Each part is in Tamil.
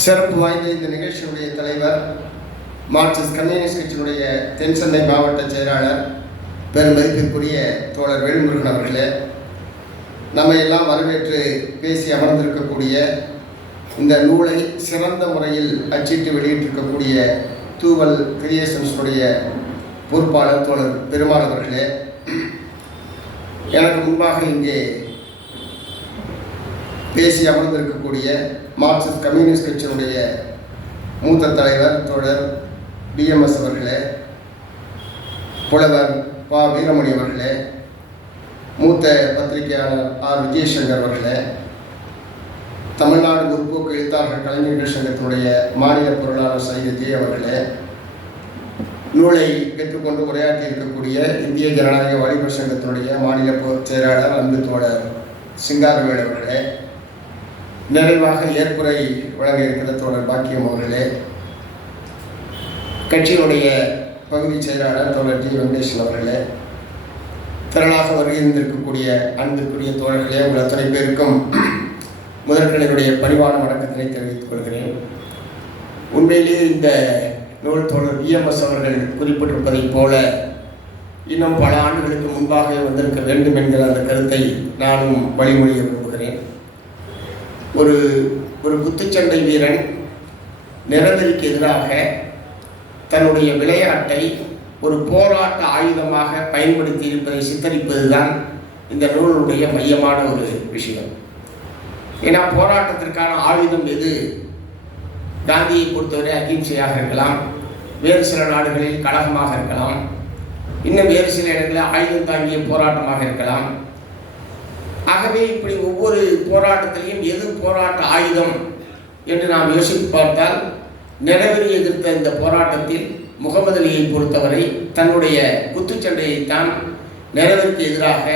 சிறப்பு வாய்ந்த இந்த நிகழ்ச்சியுடைய தலைவர் மார்க்சிஸ்ட் கம்யூனிஸ்ட் கட்சியினுடைய தென் சென்னை மாவட்ட செயலாளர் பெருமதிப்பிற்குரிய தோழர் வேல்முருகன் அவர்களே நம்ம எல்லாம் வரவேற்று பேசி அமர்ந்திருக்கக்கூடிய இந்த நூலை சிறந்த முறையில் அச்சிட்டு வெளியிட்டிருக்கக்கூடிய தூவல் கிரியேஷன்ஸுடைய பொறுப்பாளர் தோழர் பெருமாள் அவர்களே எனக்கு முன்பாக இங்கே பேசி அமர்ந்திருக்கக்கூடிய மார்க்சிஸ்ட் கம்யூனிஸ்ட் கட்சியினுடைய மூத்த தலைவர் தோழர் பிஎம்எஸ் அவர்களே புலவர் பா. வீரமணி அவர்களே மூத்த பத்திரிகையாளர் ஆர். விஜயசங்கர் அவர்களே தமிழ்நாடு முற்போக்கு எழுத்தாளர்கள் கலைஞர்கள் சங்கத்தினுடைய மாநில பொருளாளர் சைத அவர்களே நூலை பெற்றுக்கொண்டு உரையாற்றி இருக்கக்கூடிய இந்திய ஜனநாயக வாலிபர் சங்கத்தினுடைய மாநில பொதுச் செயலாளர் அன்பு தோழர் சிங்காரவேல் அவர்களே நிறைவாக ஏற்புரை வழங்க இருக்கிற தோழர் பாக்கியம் அவர்களே கட்சியினுடைய பகுதி செயலாளர் தோழர் ஜி வெங்கடேசன் அவர்களே திரளாக வருகின்றிருக்கக்கூடிய அன்புக்குரிய தோழர்களே உங்கள் அத்தனை பேருக்கும் முதற்கனையுடைய பணிவான வணக்கத்தினை தெரிவித்துக் கொள்கிறேன். உண்மையிலேயே இந்த நூல் தோழர் இஎம்எஸ் அவர்கள் குறிப்பிட்டிருப்பதைப் போல இன்னும் பல ஆண்டுகளுக்கு முன்பாக வந்திருக்க வேண்டும் என்கிற அந்த கருத்தை நானும் வழிமொழிய விரும்புகிறேன். ஒரு ஒரு குத்துச்சண்டை வீரன் நிறவெறிக்கு எதிராக தன்னுடைய விளையாட்டை ஒரு போராட்ட ஆயுதமாக பயன்படுத்தி இருப்பதை சித்தரிப்பதுதான் இந்த நூலுடைய மையமான ஒரு விஷயம். ஏன்னா போராட்டத்திற்கான ஆயுதம் எது? காந்தியை பொறுத்தவரை அகிம்சையாக இருக்கலாம் வேறு சில நாடுகளில் கழகமாக இருக்கலாம் இன்னும் வேறு சில இடங்களில் ஆயுதம் தாங்கிய போராட்டமாக இருக்கலாம். ஆகவே இப்படி ஒவ்வொரு போராட்டத்திலையும் எது போராட்ட ஆயுதம் என்று நாம் யோசித்து பார்த்தால் நிலவரி எதிர்த்த இந்த போராட்டத்தில் முகமது அலியை பொறுத்தவரை தன்னுடைய குத்துச்சண்டையைத்தான் நிறவருக்கு எதிராக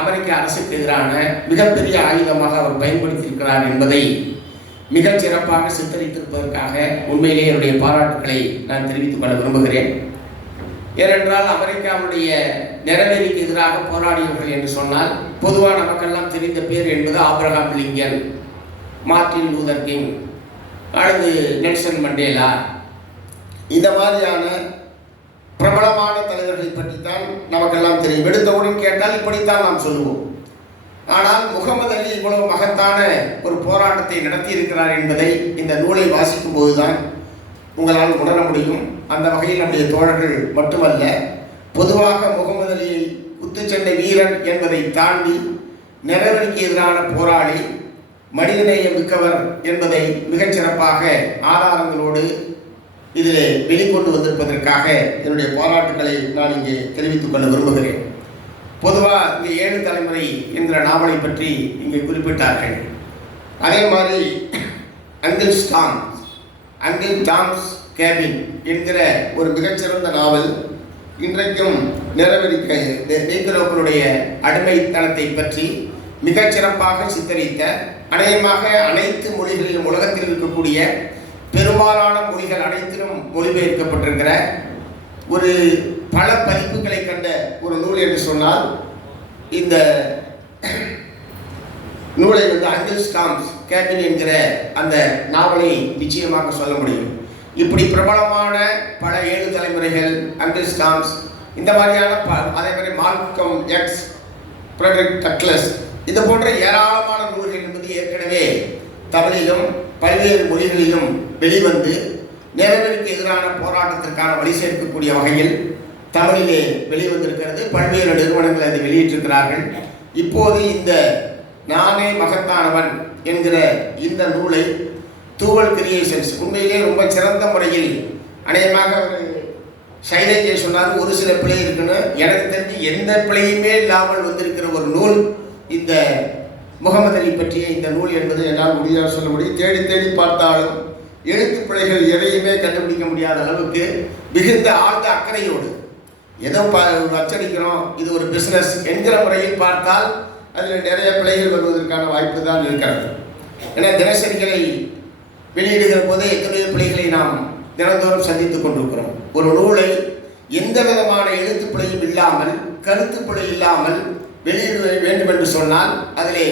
அமெரிக்க அரசுக்கு எதிரான மிகப்பெரிய ஆயுதமாக அவர் பயன்படுத்தியிருக்கிறார் என்பதை மிகச் சிறப்பாக சித்தரித்திருப்பதற்காக உண்மையிலேயே என்னுடைய பாராட்டுக்களை நான் தெரிவித்துக் கொள்ள விரும்புகிறேன். ஏனென்றால் அமெரிக்காவுடைய நிறவெறிக்கு எதிராக போராடியவர்கள் என்று சொன்னால் பொதுவாக நமக்கெல்லாம் தெரிந்த பேர் என்பது Abraham Lincoln Martin Luther King அல்லது நெல்சன் மண்டேலா. இந்த மாதிரியான பிரபலமான தலைவர்களை பற்றித்தான் நமக்கெல்லாம் தெரியும். எடுத்தவுடன் கேட்டால் இப்படித்தான் நாம் சொல்லுவோம். ஆனால் முகமது அலி இவ்வளவு மகத்தான ஒரு போராட்டத்தை நடத்தியிருக்கிறார் என்பதை இந்த நூலை வாசிக்கும் போதுதான் உங்களால் உணர முடியும். அந்த வகையில் நம்முடைய தோழர்கள் மட்டுமல்ல பொதுவாக முகமது அலி குத்துச்சண்டை வீரன் என்பதை தாண்டி நிறவெறிக்கு எதிரான போராளி மனிதநேயம் மிக்கவர் என்பதை மிகச்சிறப்பாக ஆதாரங்களோடு இதில் வெளிக்கொண்டு வந்திருப்பதற்காக என்னுடைய போராட்டங்களை நான் இங்கே தெரிவித்துக் கொள்ள விரும்புகிறேன். பொதுவாக இந்த ஏழு தலைமுறை என்கிற நாவலை பற்றி இங்கே குறிப்பிட்டார்கள். அதே மாதிரி அங்கிள் ஸ்டாம் அங்கிள் டாம்ஸ் கேபின் என்கிற ஒரு மிகச்சிறந்த நாவல் இன்றைக்கும் நிறவெறிக்க நீக்கிறவர்களுடைய அடிமைத்தனத்தை பற்றி மிகச்சிறப்பாக சித்தரித்த அநேகமாக அனைத்து மொழிகளிலும் உலகத்தில் இருக்கக்கூடிய பெரும்பாலான மொழிகள் அனைத்திலும் மொழிபெயர்க்கப்பட்டிருக்கிற ஒரு பல பதிப்புகளை கண்ட ஒரு நூல் என்று சொன்னால் இந்த நூலை வந்து அங்கிள் ஸ்டாம்ஸ் கேபின் என்கிற அந்த நாவலை நிச்சயமாக சொல்ல முடியும். இப்படி பிரபலமான பல ஏழு தலைமுறைகள் அங்கிள் ஸ்டாம்ஸ் இந்த மாதிரியான ப அதே மாதிரி மார்க்கம் எக்ஸ் ஃப்ரெட்ரிக் டக்லஸ் இது போன்ற ஏராளமான நூல்கள் என்பது ஏற்கனவே தமிழிலும் பல்வேறு மொழிகளிலும் வெளிவந்து நிறவெறிக்கு எதிரான போராட்டத்திற்கான வழி சேர்க்கக்கூடிய வகையில் தமிழிலே வெளிவந்திருக்கிறது. பல்வேறு நிறுவனங்கள் அதை வெளியிட்டிருக்கிறார்கள். இப்போது இந்த நானே மகத்தானவன் என்கிற இந்த நூலை தூவல் கிரியேஷன்ஸ் உண்மையிலே ரொம்ப சிறந்த முறையில் அநேகமாக ஒரு சைலேஜே சொன்னார் ஒரு சில பிழை இருக்குன்னு. எனக்கு தெரிஞ்சு எந்த பிழையுமே இல்லாமல் வந்திருக்கிற ஒரு நூல் இந்த முகமது அலி பற்றிய இந்த நூல் என்பது என்னால் முடியாத சொல்ல முடியும். தேடி தேடி பார்த்தாலும் எழுத்து பிழைகள் எதையுமே கண்டுபிடிக்க முடியாத அளவுக்கு மிகுந்த ஆழ்ந்த அக்கறையோடு எதோ ப அச்சடிக்கிறோம் இது ஒரு பிஸ்னஸ் என்கிற முறையில் பார்த்தால் அதில் நிறைய பிழைகள் வருவதற்கான வாய்ப்பு தான் இருக்கிறது. ஏன்னா தினசரிகளை வெளியிடுகிற போது எத்தனையோ பிள்ளைகளை நாம் தினந்தோறும் சந்தித்துக் கொண்டிருக்கிறோம். ஒரு நூலை எந்த விதமான எழுத்து பிழையும் இல்லாமல் கருத்து பிழை இல்லாமல் வெளியிட வேண்டும் என்று சொன்னால் அதிலே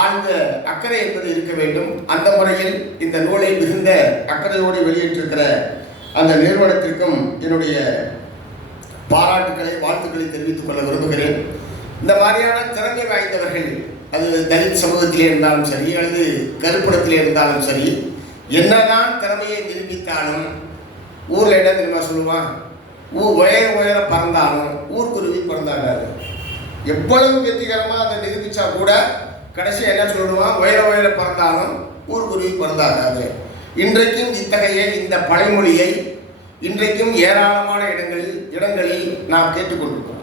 ஆழ்ந்த அக்கறை என்பது இருக்க வேண்டும். அந்த முறையில் இந்த நூலை மிகுந்த அக்கறையோடு வெளியிட்டிருக்கிற அந்த நிறுவனத்திற்கும் என்னுடைய பாராட்டுக்களை வாழ்த்துக்களை தெரிவித்துக் கொள்ள விரும்புகிறேன். இந்த மாதிரியான திறமை வாய்ந்தவர்கள் அது தலித் சமூகத்திலே இருந்தாலும் சரி அல்லது கருப்பிடத்திலே இருந்தாலும் சரி என்னதான் திறமையை நிரூபித்தாலும் ஊரில் என்ன தெரியுமா சொல்லுவான் ஊர் உயர உயர பறந்தாலும் ஊர்க்குருவி பறந்தாகாது. எவ்வளவு வெற்றிகரமாக அதை நிரூபித்தா கூட கடைசி என்ன சொல்லுவான் உயர உயர பறந்தாலும் ஊர்க்குருவி பறந்தாகாது. இன்றைக்கும் இத்தகைய இந்த பழமொழியை இன்றைக்கும் ஏராளமான இடங்களில் இடங்களில் நாம் கேட்டுக்கொண்டிருக்கிறோம்.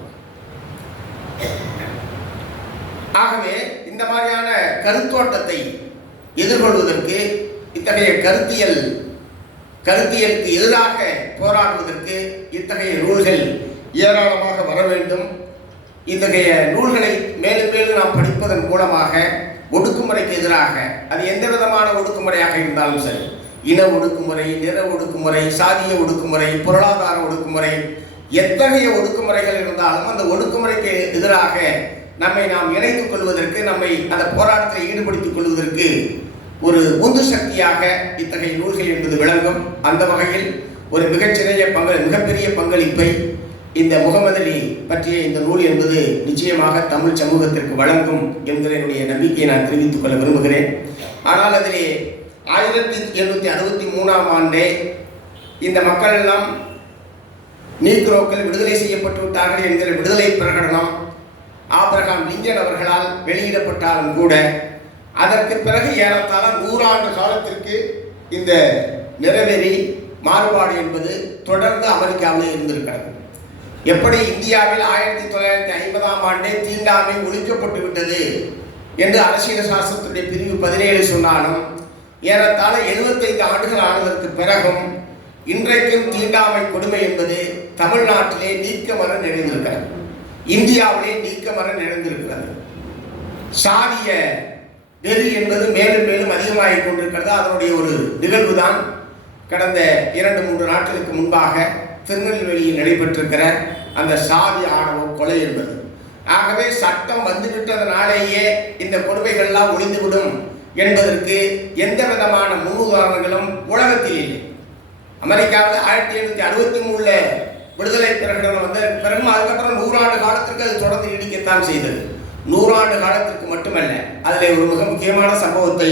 ஆகவே இந்த மாதிரியான கருத்தோட்டத்தை எதிர்கொள்வதற்கு இத்தகைய கருத்தியல் கருத்தியலுக்கு எதிராக போராடுவதற்கு இத்தகைய நூல்கள் ஏராளமாக வர வேண்டும். இத்தகைய நூல்களை மேலும் மேலும் நாம் படிப்பதன் மூலமாக ஒடுக்குமுறைக்கு எதிராக அது எந்த விதமான ஒடுக்குமுறையாக இருந்தாலும் சரி இன ஒடுக்குமுறை நிற ஒடுக்குமுறை சாதிய ஒடுக்குமுறை பொருளாதார ஒடுக்குமுறை எத்தகைய ஒடுக்குமுறைகள் இருந்தாலும் அந்த ஒடுக்குமுறைக்கு எதிராக நம்மை நாம் இணைத்துக் கொள்வதற்கு நம்மை அந்த போராட்டத்தில் ஈடுபடுத்திக் கொள்வதற்கு ஒரு உந்து சக்தியாக இத்தகைய நூல்கள் என்பது விளங்கும். அந்த வகையில் ஒரு மிகச்சிறிய பங்கு மிகப்பெரிய பங்களிப்பை இந்த முகமது அலி பற்றிய இந்த நூல் என்பது நிச்சயமாக தமிழ் சமூகத்திற்கு வழங்கும் என்கிற என்னுடைய நம்பிக்கையை நான் தெரிவித்துக் கொள்ள விரும்புகிறேன். ஆனால் அதிலே ஆயிரத்தி எழுநூற்றி அறுபத்தி மூணாம் ஆண்டே இந்த மக்கள் எல்லாம் நீக்ரோக்கள் விடுதலை செய்யப்பட்டு விட்டார்கள் என்கிற விடுதலை பிரகடனம் ஆபிரகாம் லிங்கன் அவர்களால் வெளியிடப்பட்டாலும் கூட அதற்கு பிறகு ஏறத்தாழ நூறாண்டு காலத்திற்கு இந்த நிறவெறி மாறுபாடு என்பது தொடர்ந்து அமெரிக்காவில் இருந்திருக்கிறது. எப்படி இந்தியாவில் ஆயிரத்தி தொள்ளாயிரத்தி ஐம்பதாம் ஆண்டே தீண்டாமை ஒழிக்கப்பட்டு விட்டது என்று அரசியல் சாஸ்திரத்துடைய பிரிவு பதினேழு சொன்னாலும் ஏறத்தாழ எழுபத்தைந்து ஆண்டுகள் ஆனதற்கு பிறகும் இன்றைக்கும் தீண்டாமை கொடுமை என்பது தமிழ்நாட்டிலே நீக்க நீக்கமர நிறைந்திருக்கிறது. இந்தியாவிலே நீக்க நீக்கமர நிறைந்திருக்கிறது. சாதிய வெறி என்பது மேலும் மேலும் அதிகமாகிக் கொண்டிருக்கிறது? அதனுடைய ஒரு நிகழ்வு தான் கடந்த இரண்டு மூன்று நாட்களுக்கு முன்பாக திருநெல்வேலியில் நடைபெற்றிருக்கிற அந்த சாதி ஆணவ கொலை என்பது. ஆகவே சட்டம் வந்துவிட்டதனாலேயே இந்த கொடுமைகள்லாம் ஒளிந்துவிடும் என்பதற்கு எந்த விதமான முன்னுதாரணங்களும் உலகத்தில் இல்லை. அமெரிக்காவில் ஆயிரத்தி எண்ணூற்றி அறுபத்தி மூணில் விடுதலை பிரகடனம் வந்த பிறகு அதுக்கப்புறம் நூறாண்டு காலத்திற்கு அது தொடர்ந்து நீடிக்கத்தான் செய்தது. நூறாண்டு காலத்திற்கு மட்டுமல்ல அதில் ஒரு மிக முக்கியமான சம்பவத்தை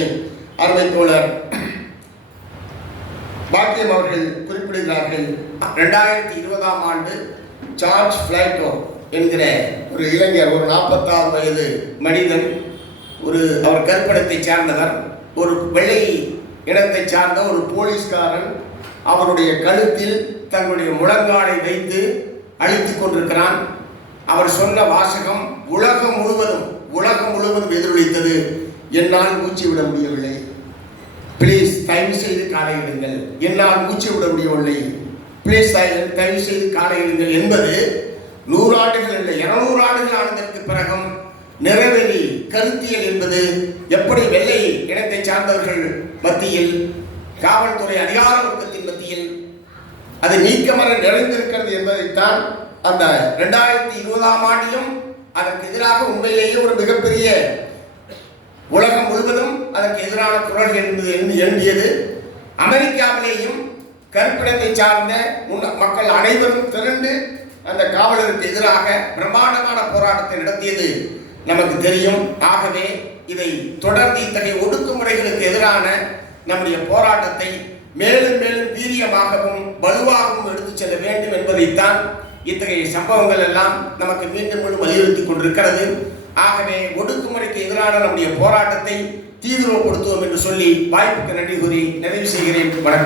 அருமை தோழர் பாக்கியம் அவர்கள் குறிப்பிடுகிறார்கள். ரெண்டாயிரத்தி இருபதாம் ஆண்டு ஜார்ஜ் பிளைட்டோ என்கிற ஒரு இளைஞர் ஒரு நாற்பத்தாறு வயது மனிதன் ஒரு அவர் கருப்பிடத்தை சார்ந்தவர் ஒரு வெள்ளை இனத்தை சார்ந்த ஒரு போலீஸ்காரன் அவருடைய கழுத்தில் தங்களுடைய முழங்காலை வைத்து அழித்து கொண்டிருக்கிறான். அவர் சொன்ன வாசகம் உலகம் முழுவதும் உலகம் முழுவதும் எதிரொலித்தது. என்னால் மூச்சு விட முடியவில்லை. ப்ளீஸ் தயவு செய்து காலையிடுங்கள் என்னால் மூச்சு விட முடியவில்லை ப்ளீஸ் தயவு செய்து காலையிடுங்கள் என்பது நூறாண்டுகள் இல்லை இருநூறு ஆண்டுகள் ஆனதற்கு பிறகும் நிறைவேறி கருத்தியல் என்பது எப்படி வெள்ளை இனத்தை சார்ந்தவர்கள் மத்தியில் காவல்துறை அதிகார வர்க்கத்தின் மத்தியில் அது நீக்கமர நிறைந்திருக்கிறது என்பதைத்தான் அந்த ரெண்டாயிரத்தி இருபதாம் ஆண்டிலும் அதற்கு எதிராக உண்மையிலேயே ஒரு மிகப்பெரிய உலகம் முழுவதும் அதற்கு எதிரான குரல் என்பது எழுந்தியது அமெரிக்காவிலேயும் கருப்பிடத்தை சார்ந்த மக்கள் அனைவரும் திரண்டு அந்த காவலருக்கு எதிராக பிரம்மாண்டமான போராட்டத்தை நடத்தியது நமக்கு தெரியும். ஆகவே இதை தொடர்ந்து இத்தகைய ஒடுக்குமுறைகளுக்கு எதிரான நம்முடைய போராட்டத்தை மேலும் மேலும் வீரியமாகவும் வலுவாகவும் எடுத்துச் செல்ல வேண்டும் என்பதைத்தான் இத்தகைய சம்பவங்கள் எல்லாம் நமக்கு மீண்டும் மீண்டும் வலியுறுத்தி கொண்டிருக்கிறது. ஆகவே ஒடுக்குமுறைக்கு எதிரான நம்முடைய போராட்டத்தை தீவிரப்படுத்துவோம் என்று சொல்லி வாய்ப்புக்கு நன்றி கூறி நிறைவு செய்கிறேன். வணக்கம்.